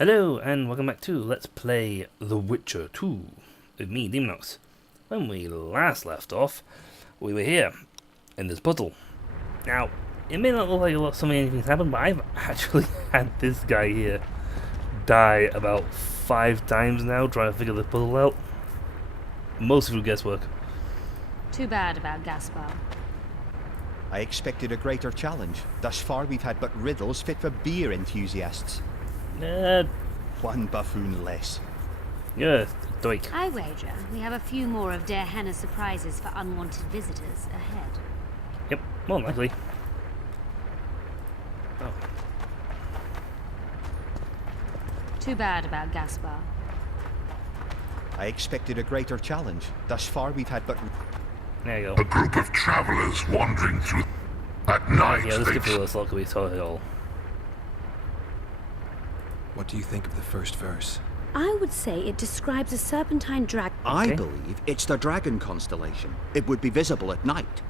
Hello and welcome back to Let's Play The Witcher 2 with me, Demonox. When we last left off, we were here in this puddle. Now, it may not look like so many things happened, but I've actually had this guy here die about 5 times now trying to figure the puzzle out. Mostly through guesswork. Too bad about Gaspar. I expected a greater challenge. Thus far we've had but riddles fit for beer enthusiasts. One buffoon less. Yeah, doik. I wager we have a few more of Der Henna's surprises for unwanted visitors ahead. Yep, more than likely. Oh. Too bad about Gaspar. I expected a greater challenge. Thus far we've had but... There you A go. group of travelers wandering through at night. Yeah, let's they get through this lot, we saw it all. What do you think of the first verse? I would say it describes a serpentine dragon. I Okay. believe it's the dragon constellation. It would be visible at night.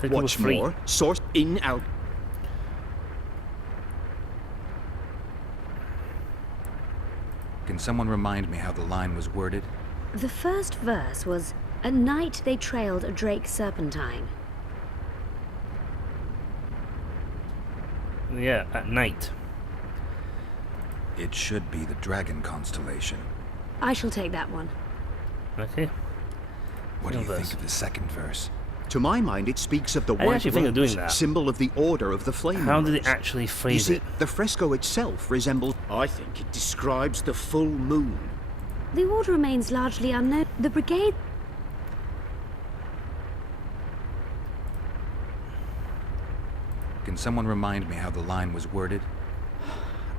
Think it was What's free. more, source in out... Can someone remind me how the line was worded? The first verse was, "At night they trailed a drake serpentine." Yeah, at night. It should be the dragon constellation. I shall take that one. Okay. What do you No think verse. of the second verse? To my mind, it speaks of the I white actually think of rose, doing that. symbol of the Order of the Flaming How did it Rose. actually You phrase see, it? the fresco itself resembles... I think it describes the full moon. The order remains largely unknown. The brigade... Can someone remind me how the line was worded?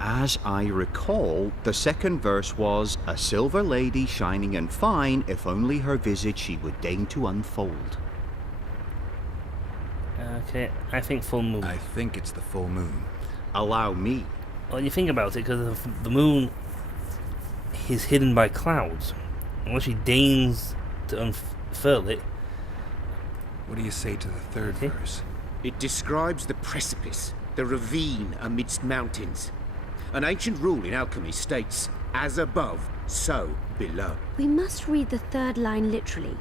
As I recall, the second verse was, "A silver lady shining and fine, if only her visage she would deign to unfold." Okay, I think full moon. I think it's the full moon. Allow me. Well, you think about it, because the moon is hidden by clouds. Unless she deigns to unfurl it. What do you say to the third Okay. verse? It describes the precipice, the ravine amidst mountains. An ancient rule in alchemy states, as above, so below. We must read the third line literally.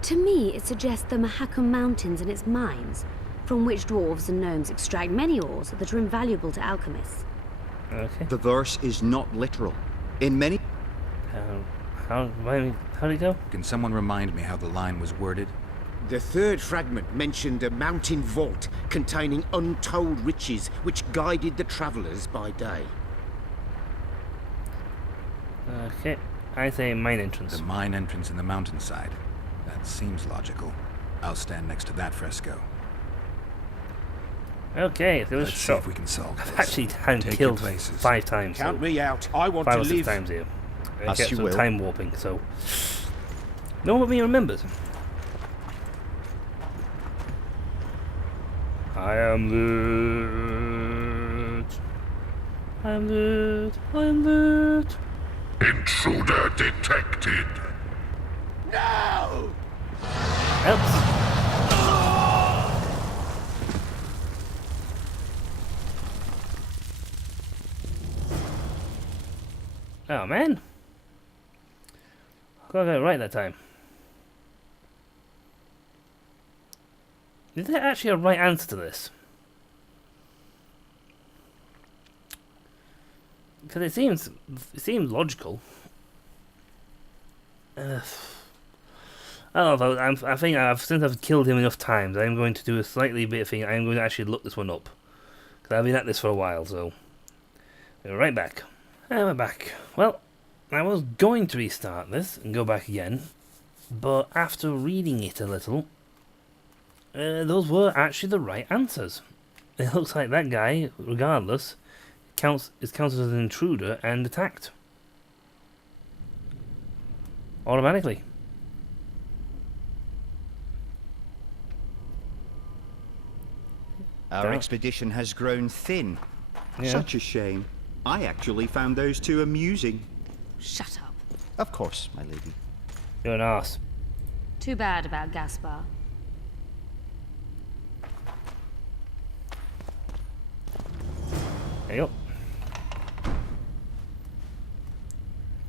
To me, it suggests the Mahakam Mountains and its mines, from which dwarves and gnomes extract many ores that are invaluable to alchemists. Okay. The verse is not literal. In many... How'd it go? Can someone remind me how the line was worded? The third fragment mentioned a mountain vault containing untold riches which guided the travelers by day. Okay. I say mine entrance. The mine entrance in the mountainside. That seems logical. I'll stand next to that fresco. Okay, so let's Let's see shot. if we can solve I've this. actually had Take your killed places. 5 times. Count So me out. I want 5 to or 6 live. times here. I As kept you some will. time warping, so no one but me remembers. I am Lut. I am Lut. I am Lut. Intruder detected. Helps. Oh man. Got it right that time. Is there actually a right answer to this? Because it seems logical. I don't know. I think since I've killed him enough times, I'm going to do a slightly bit of thing. I'm going to actually look this one up because I've been at this for a while. So, we're right back. And we're back. Well, I was going to restart this and go back again, but after reading it a little, those were actually the right answers. It looks like that guy, regardless, is counted as an intruder and attacked automatically. Our Damn. expedition has grown thin. Yeah. Such a shame. I actually found those two amusing. Shut up. Of course, my lady. You're an arse. Too bad about Gaspar. There you go.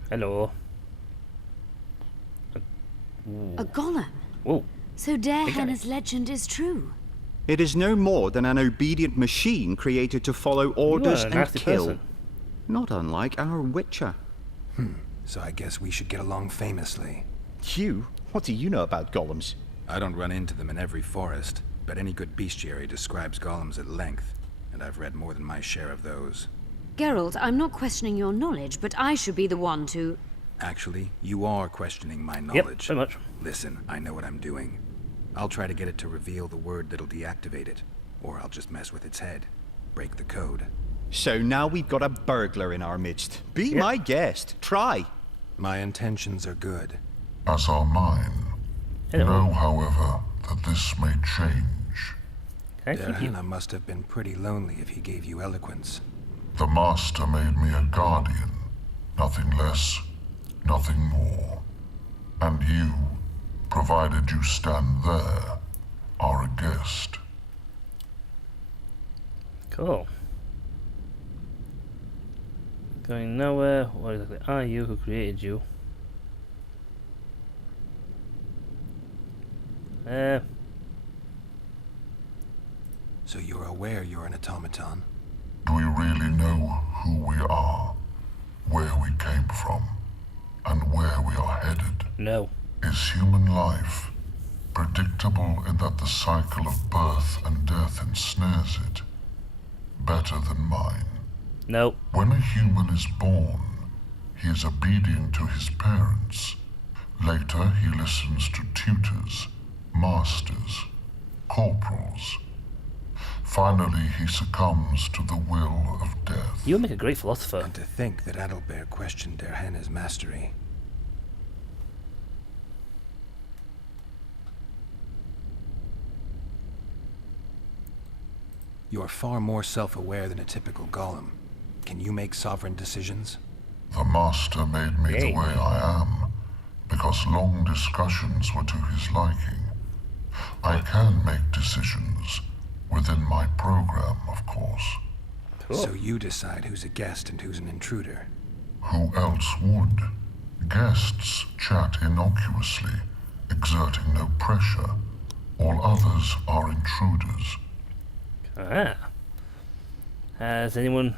Hello. A golem. Whoa. So Dare Big guy. Henna's legend is true. It is no more than an obedient machine created to follow orders a and nasty kill. person. Not unlike our Witcher. So I guess we should get along famously. You? What do you know about golems? I don't run into them in every forest, but any good bestiary describes golems at length, and I've read more than my share of those. Geralt, I'm not questioning your knowledge, but I should be the one to... Actually, you are questioning my Yep, knowledge. pretty much. Listen, I know what I'm doing. I'll try to get it to reveal the word that'll deactivate it, or I'll just mess with its head. Break the code. So now we've got a burglar in our midst. Be Yep. my guest. Try. My intentions are good. As are mine. Hello. Know, however, that this may change. Can I keep you? Derhena must have been pretty lonely if he gave you eloquence. The Master made me a guardian. Nothing less, nothing more. And you, provided you stand there, are a guest. Cool. Going nowhere. What exactly are you? Who created you? So you're aware you're an automaton? Do we really know who we are, where we came from, and where we are headed? No. Is human life predictable in that the cycle of birth and death ensnares it? Better than mine. No. When a human is born, he is obedient to his parents. Later, he listens to tutors, masters, corporals. Finally, he succumbs to the will of death. You would make a great philosopher. And to think that Adalbert questioned Derhena's mastery. You're far more self-aware than a typical golem. Can you make sovereign decisions? The Master made me Yay. the way I am, because long discussions were to his liking. I can make decisions, within my program, of course. Cool. So you decide who's a guest and who's an intruder. Who else would? Guests chat innocuously, exerting no pressure. All others are intruders. Ah. Has anyone...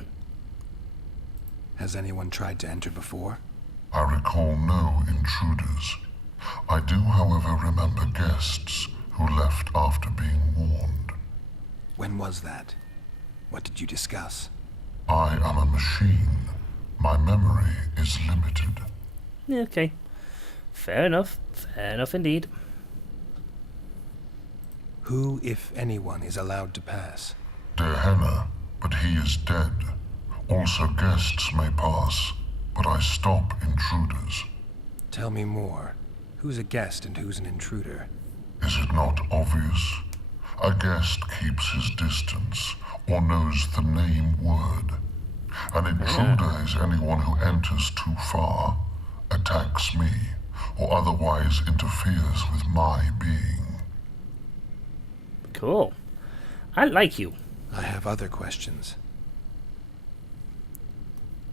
Has anyone tried to enter before? I recall no intruders. I do, however, remember guests who left after being warned. When was that? What did you discuss? I am a machine. My memory is limited. Yeah, okay. Fair enough. Fair enough indeed. Who, if anyone, is allowed to pass? Derhena, but he is dead. Also guests may pass, but I stop intruders. Tell me more. Who's a guest and who's an intruder? Is it not obvious? A guest keeps his distance, or knows the name word. An intruder is anyone who enters too far, attacks me, or otherwise interferes with my being. Cool. I like you. I have other questions.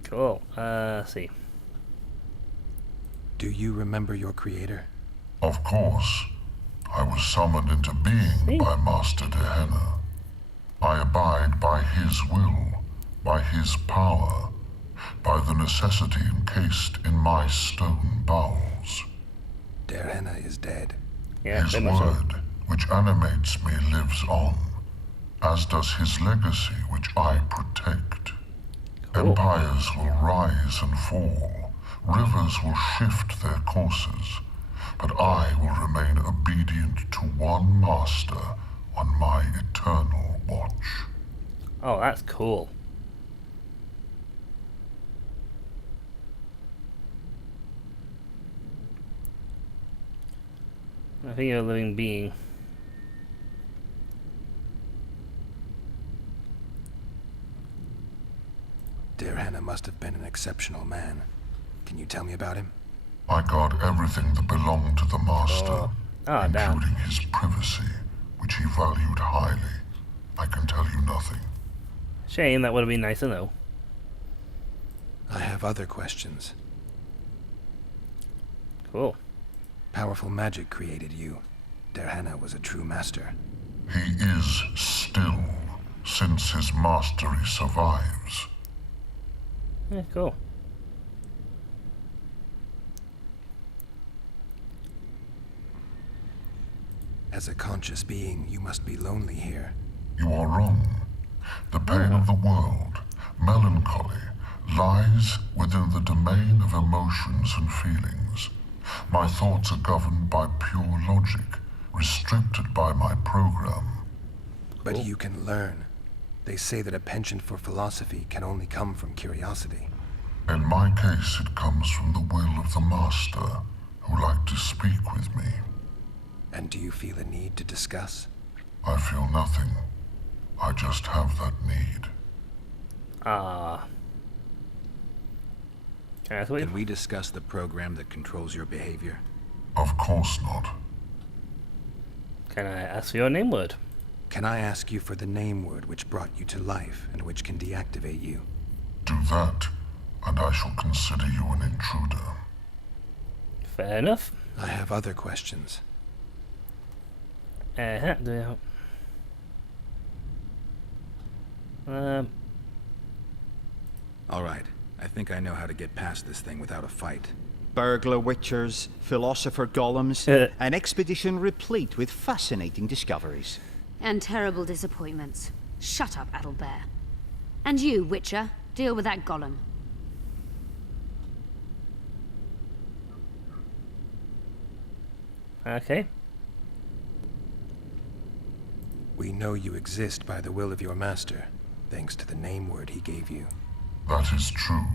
Cool. Let's see. Do you remember your creator? Of course, I was summoned into being by Master Derhena. I abide by his will, by his power, by the necessity encased in my stone bowels. Derhena is dead. Yeah, His very much so. word, which animates me, lives on, as does his legacy, which I protect. Cool. Empires will rise and fall, rivers will shift their courses, but I will remain obedient to one master on my eternal watch. Oh, that's cool. I think you're a living being. Derhena must have been an exceptional man. Can you tell me about him? I guard everything that belonged to the master, Oh. Ah, damn. including his privacy, which he valued highly. I can tell you nothing. Shame, that would have been nice to know. I have other questions. Cool. Powerful magic created you. Derhana was a true master. He is still, since his mastery survives. Yeah, cool. As a conscious being, you must be lonely here. You are wrong. The pain of the world, melancholy, lies within the domain of emotions and feelings. My thoughts are governed by pure logic, restricted by my program. But you can learn. They say that a penchant for philosophy can only come from curiosity. In my case, it comes from the will of the Master, who liked to speak with me. And do you feel a need to discuss? I feel nothing. I just have that need. Ah. Can I ask what Can we discuss the program that controls your behavior? Of course not. Can I ask for your name word? Can I ask you for the name word which brought you to life and which can deactivate you? Do that, and I shall consider you an intruder. Fair enough. I have other questions. Do you... All right. I think I know how to get past this thing without a fight. Burglar witchers, philosopher golems, an expedition replete with fascinating discoveries. And terrible disappointments. Shut up, Adelbear. And you, Witcher, deal with that golem. Okay. We know you exist by the will of your master, thanks to the name word he gave you. That is true.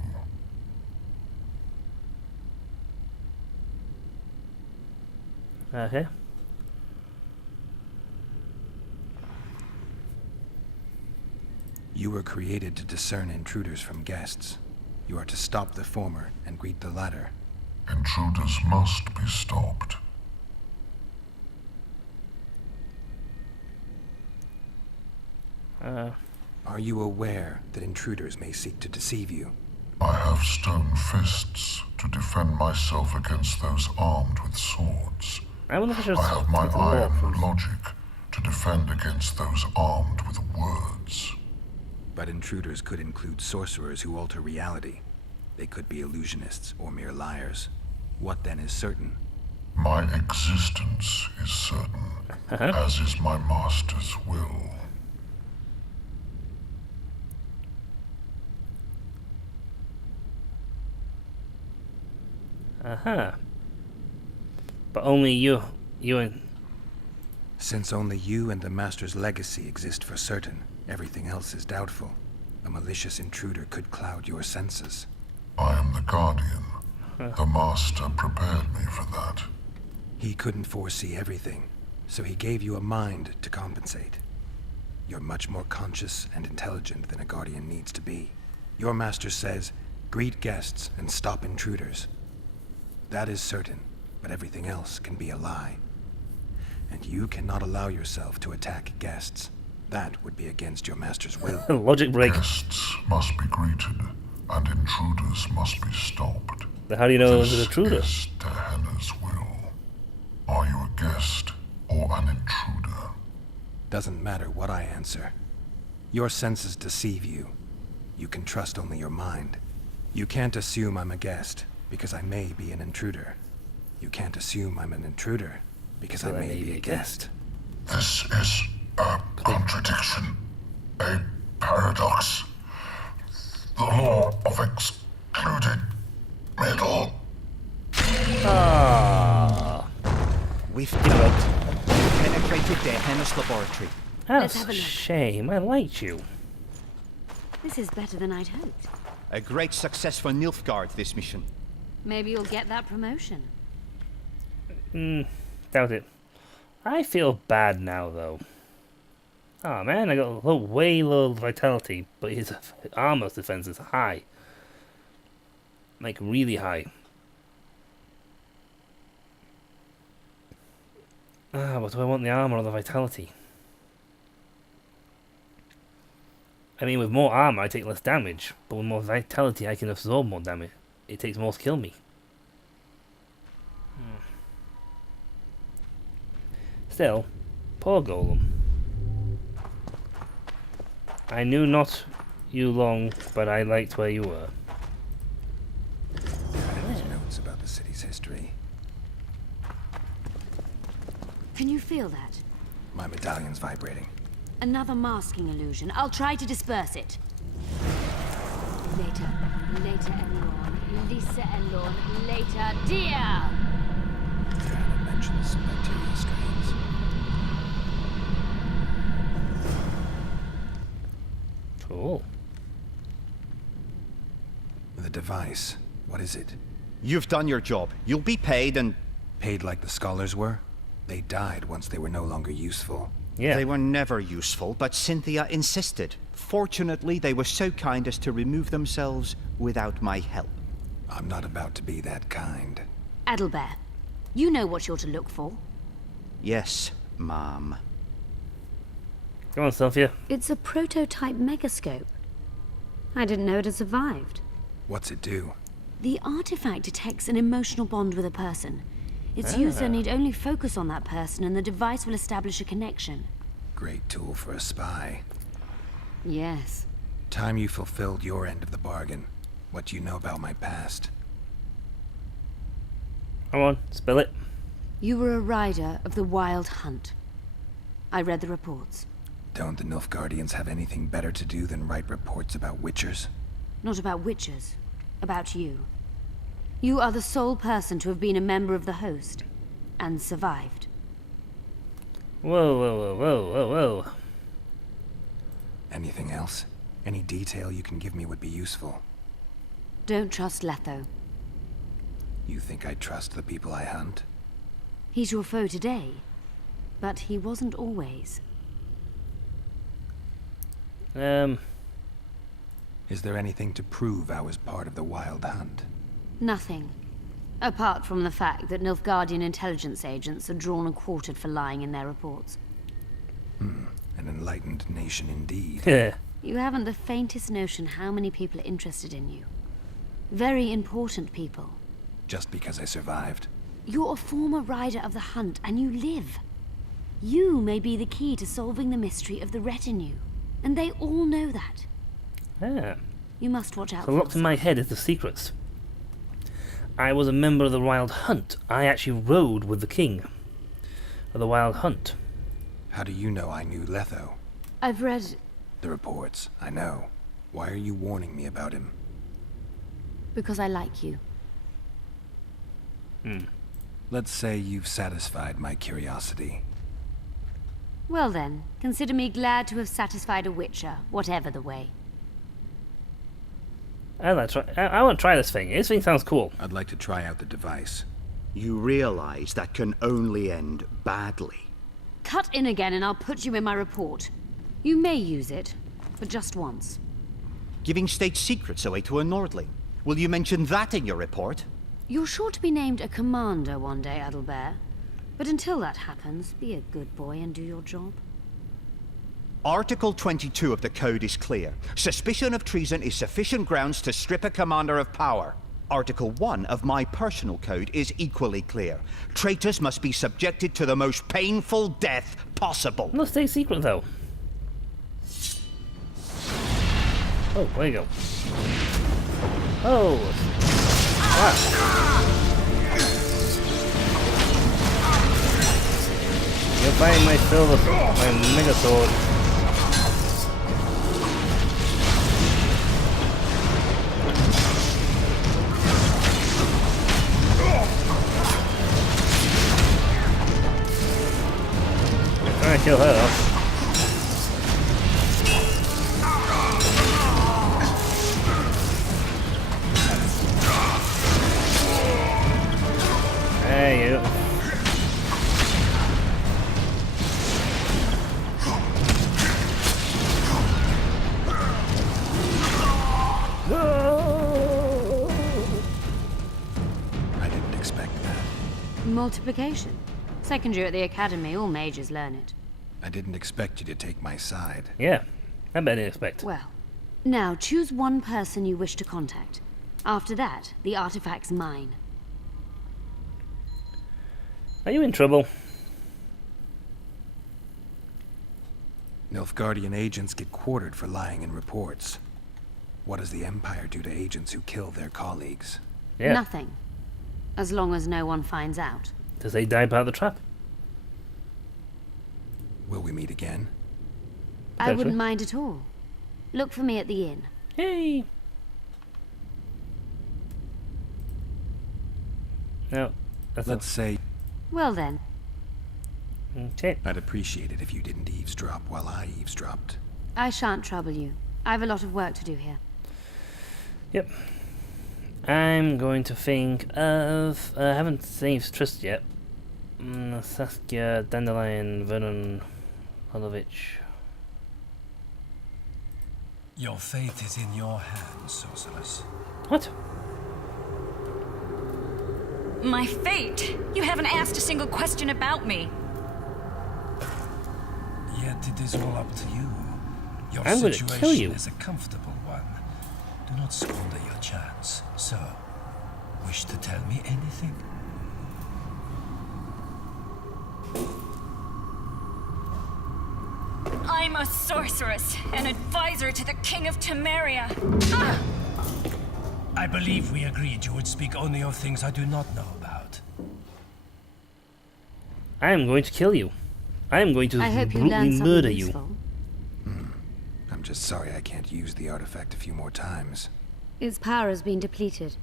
Okay. You were created to discern intruders from guests. You are to stop the former and greet the latter. Intruders must be stopped. Are you aware that intruders may seek to deceive you? I have stone fists to defend myself against those armed with swords. I wonder if I should I have my take a walk iron from- logic to defend against those armed with words. But intruders could include sorcerers who alter reality. They could be illusionists or mere liars. What then is certain? My existence is certain, as is my master's will. But only you and... Since only you and the master's legacy exist for certain, everything else is doubtful. A malicious intruder could cloud your senses. I am the guardian. The master prepared me for that. He couldn't foresee everything, so he gave you a mind to compensate. You're much more conscious and intelligent than a guardian needs to be. Your master says, greet guests and stop intruders. That is certain, but everything else can be a lie. And you cannot allow yourself to attack guests. That would be against your master's will. Logic break. Guests must be greeted, and intruders must be stopped. But how do you know it was an This intruder? is Derhana's will. Are you a guest or an intruder? Doesn't matter what I answer. Your senses deceive you. You can trust only your mind. You can't assume I'm a guest, because I may be an intruder. You can't assume I'm an intruder, because I may be a guest. This is a contradiction, a paradox. The law of excluded middle. We've done it. Penetrated Derhana's laboratory. Let's That's have a a look. shame. I liked you. This is better than I'd hoped. A great success for Nilfgaard, this mission. Maybe you'll get that promotion. Doubt it. I feel bad now, though. Oh man, I got way low vitality, but his armor defense is high. Like, really high. But do I want the armor or the vitality? I mean, with more armor, I take less damage, but with more vitality, I can absorb more damage. It takes more to kill me. Still, poor Golem. I knew not you long, but I liked where you were. There's notes about the city's history. Can you feel that? My medallion's vibrating. Another masking illusion. I'll try to disperse it. Later. Later, Elorn. Lisa Elorn. Later, dear! Diana mentions some bacteria strains. Cool. The device. What is it? You've done your job. You'll be paid and... Paid like the scholars were? They died once they were no longer useful. Yeah. They were never useful, but Cynthia insisted. Fortunately, they were so kind as to remove themselves without my help. I'm not about to be that kind. Adelbert, you know what you're to look for. Yes, Mom. Come on, Sophia. It's a prototype megascope. I didn't know it had survived. What's it do? The artifact detects an emotional bond with a person. Its user need only focus on that person and the device will establish a connection. Great tool for a spy. Yes. Time you fulfilled your end of the bargain. What do you know about my past? Come on, spill it. You were a rider of the Wild Hunt. I read the reports. Don't the Nilfgaardians have anything better to do than write reports about witchers? Not about witches. About you. You are the sole person to have been a member of the host. And survived. Whoa, whoa, whoa, whoa, whoa, whoa. Anything else? Any detail you can give me would be useful. Don't trust Letho. You think I trust the people I hunt? He's your foe today. But he wasn't always. Is there anything to prove I was part of the Wild Hunt? Nothing. Apart from the fact that Nilfgaardian intelligence agents are drawn and quartered for lying in their reports. An enlightened nation indeed. Yeah. You haven't the faintest notion how many people are interested in you. Very important people. Just because I survived? You're a former rider of the hunt, and you live. You may be the key to solving the mystery of the retinue. And they all know that. Yeah. You must watch out So for locked in my head is the secrets. I was a member of the Wild Hunt. I actually rode with the king of the Wild Hunt. How do you know I knew Letho? I've read... The reports, I know. Why are you warning me about him? because I like you. Let's say you've satisfied my curiosity. Well then, consider me glad to have satisfied a witcher, whatever the way. I want to try this thing. This thing sounds cool. I'd like to try out the device. You realize that can only end badly. Cut in again and I'll put you in my report. You may use it, but just once. Giving state secrets away to a Nordling. Will you mention that in your report? You're sure to be named a commander one day, Adelbert. But until that happens, be a good boy and do your job. Article 22 of the Code is clear. Suspicion of treason is sufficient grounds to strip a commander of power. Article 1 of my personal code is equally clear. Traitors must be subjected to the most painful death possible. No state secret, though. Oh, there you go. Oh. Wow. You're fighting my my mega sword. I'm trying to kill her. There you go. I didn't expect that. Multiplication. Second year at the academy, all mages learn it. I didn't expect you to take my side. Yeah, I bet I expect. Well, now choose one person you wish to contact. After that, the artifact's mine. Are you in trouble? Nilfgaardian agents get quartered for lying in reports. What does the Empire do to agents who kill their colleagues? Yeah. Nothing. As long as no one finds out. Does they die by the trap? Will we meet again? I Gotcha. wouldn't mind at all. Look for me at the inn. Hey. No. That's Let's say Well then, okay. I'd appreciate it if you didn't eavesdrop while I eavesdropped. I shan't trouble you. I've a lot of work to do here. Yep. I'm going to think of... I haven't saved Trist yet. Saskia, Dandelion, Vernon, Holovich. Your fate is in your hands, sorceress. What? My fate? You haven't asked a single question about me. Yet it is all up to you. Your I'm going to kill situation you. is a comfortable one. Do not squander your chance. So, wish to tell me anything? I'm a sorceress, an advisor to the King of Temeria. I believe we agreed you would speak only of things I do not know about. I am going to kill you. I am going to I hope you brutally learn something murder you. useful. I'm just sorry I can't use the artifact a few more times. Its power has been depleted.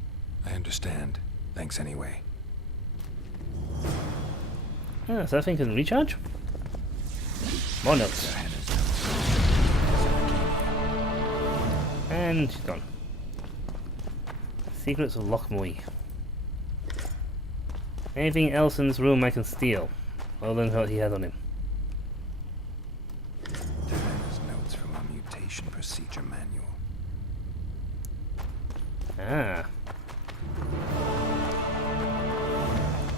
I understand. Thanks anyway. Ah, so that thing can recharge? More notes. And she's gone. Secrets of Lochmoy. Anything else in this room I can steal? Other than what he has on him. There's notes from a mutation procedure manual. Ah.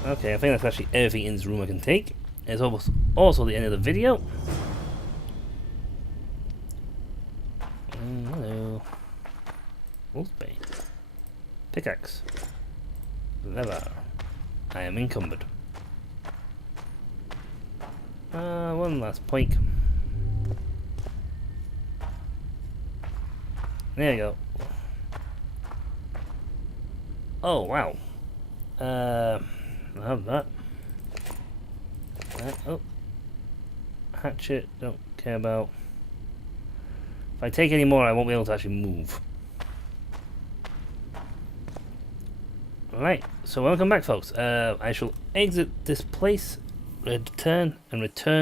Okay, I think that's actually everything in this room I can take. It's almost also the end of the video. Hello. Wolfbane. Pickaxe. Lever. I am encumbered. One last point. There you go. Oh, wow. I'll have that. Oh. Hatchet, don't care about. If I take any more, I won't be able to actually move. Alright, so welcome back, folks. I shall exit this place, return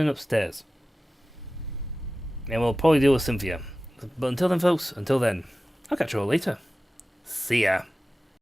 upstairs. And we'll probably deal with Cynthia. But until then, folks, I'll catch you all later. See ya.